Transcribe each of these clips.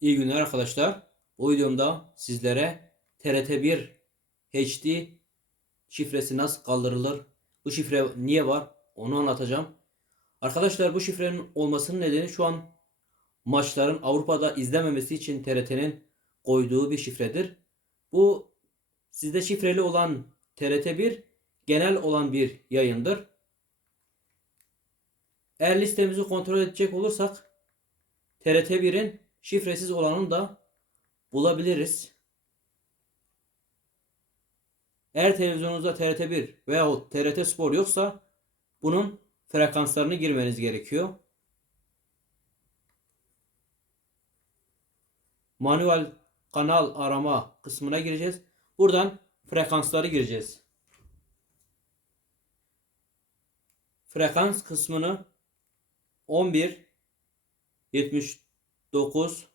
İyi günler arkadaşlar. Bu videomda sizlere TRT1 HD şifresi nasıl kaldırılır? Bu şifre niye var? Onu anlatacağım. Arkadaşlar bu şifrenin olmasının nedeni şu an maçların Avrupa'da izlememesi için TRT'nin koyduğu bir şifredir. Bu sizde şifreli olan TRT1 genel olan bir yayındır. Eğer listemizi kontrol edecek olursak TRT1'in şifresiz olanını da bulabiliriz. Eğer televizyonunuzda TRT1 veyahut TRT Spor yoksa bunun frekanslarını girmeniz gerekiyor. Manuel kanal arama kısmına gireceğiz. Buradan frekansları gireceğiz. Frekans kısmını 11 79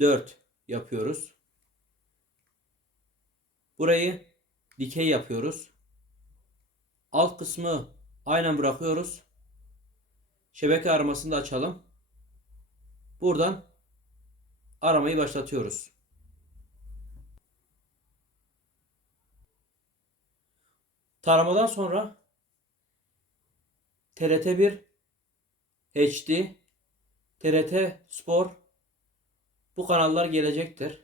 4 yapıyoruz. Burayı dikey yapıyoruz. Alt kısmı aynen bırakıyoruz. Şebeke aramasını da açalım. Buradan aramayı başlatıyoruz. Taramadan sonra TRT1 HD TRT Spor bu kanallar gelecektir.